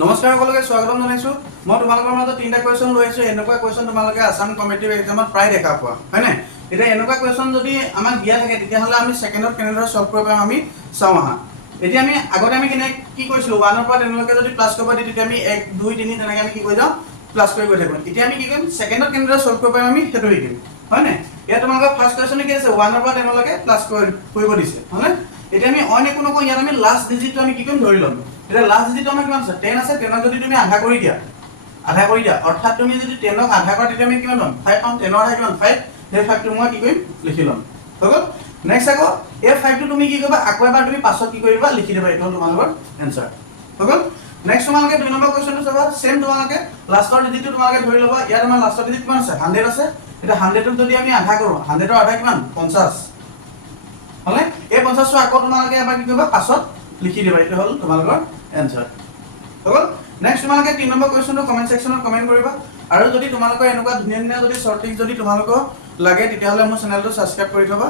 নমস্কাৰ সকলোকে স্বাগতম জনাইছো মই তোমালোকৰ মাজত তিনিটা কোৱেশ্যন লৈ আহিছো এনেকুৱা কোৱেশ্যন তোমালোকে আসাম কম্পিটিটিভ এক্সামত প্ৰায় দেখা পোৱা হয় নাই এতিয়া এনেকুৱা কোৱেশ্যন যদি আমাক দিয়া থাকে তেতিয়াহ'লে আমি সেকেন্ডত কেনেদৰে সলভ কৰিব পাৰিম আমি চাওঁ আহা এতিয়া আমি আগতে আমি কি কৰিছিলো 1 ৰ পৰা 10 লৈকে যদি প্লাস কৰিব দি তেতিয়া আমি 1 2 3 তেনেকৈ আমি কি কৰি যাওঁ প্লাস কৰি গৈ থাকিম এতিয়া আমি কি কৰিম সেকেন্ডত কেনেদৰে সলভ কৰিব পাৰিম আমি সেইটো শিকিম হয় নাই এতিয়া তোমালোকৰ ফাৰ্স্ট কোৱেশ্যন কি আছে 1 ৰ পৰা 10 লৈকে প্লাস কৰিব দিছে হয় এতিয়া আমি অন্য একো নকওঁ ইয়াত আমি লাষ্ট ডিজিটটো আমি কি কৰিম ধৰি ল'ম এটা লাষ্ট ডিজিট আমাৰ কিমান আছে 10 আছে 10 যদি তুমি আধা কৰি দিয়া অৰ্থাৎ তুমি যদি 10 ক আধা কৰা তেতিয়া আমি কিমান পাম 5 পাম 10 ৰ আধা কিমান 5 সেই 5 টো মই কি কৰিম লিখি ল'ম হৈ গ'ল নেক্সট আকৌ এই 5 টো তুমি কি কৰিবা আকৌ এবাৰ তুমি পাছত কি কৰিবা লিখি দিবা এইটো তোমালোকৰ আনসাৰ হৈ গ'ল নেক্সট তোমালোকে 2 নম্বৰ কোৱেশ্চনটো চাবা সেম তোমালোকে লাষ্টৰ ডিজিটটো তোমালোকে ধৰি ল'বা ইয়াত আমাৰ লাষ্টৰ ডিজিট কিমান আছে 100 আছে এটা 100 ক যদি আমি আধা কৰো 100 ৰ আধা কিমান 50 হলে এই 50 টো আকৌ তোমালোকে এবাৰ কি কৰিবা পাছত লিখি দিবা এটা হল তোমালোকৰ আনসাৰ হৈ গ'ল নেক্সট তোমালোকে 3 নম্বৰ কোৱেশ্চনটো কমেন্ট সেকশনত কমেন্ট কৰিবা আৰু যদি তোমালোকৰ এনেকুৱা ধুনীয়া ধুনীয়া যদি শৰ্ট ট্ৰিক যদি তোমালোকৰ লাগে তেতিয়াহ'লে মোৰ চেনেলটো সাবস্ক্ৰাইব কৰি থবা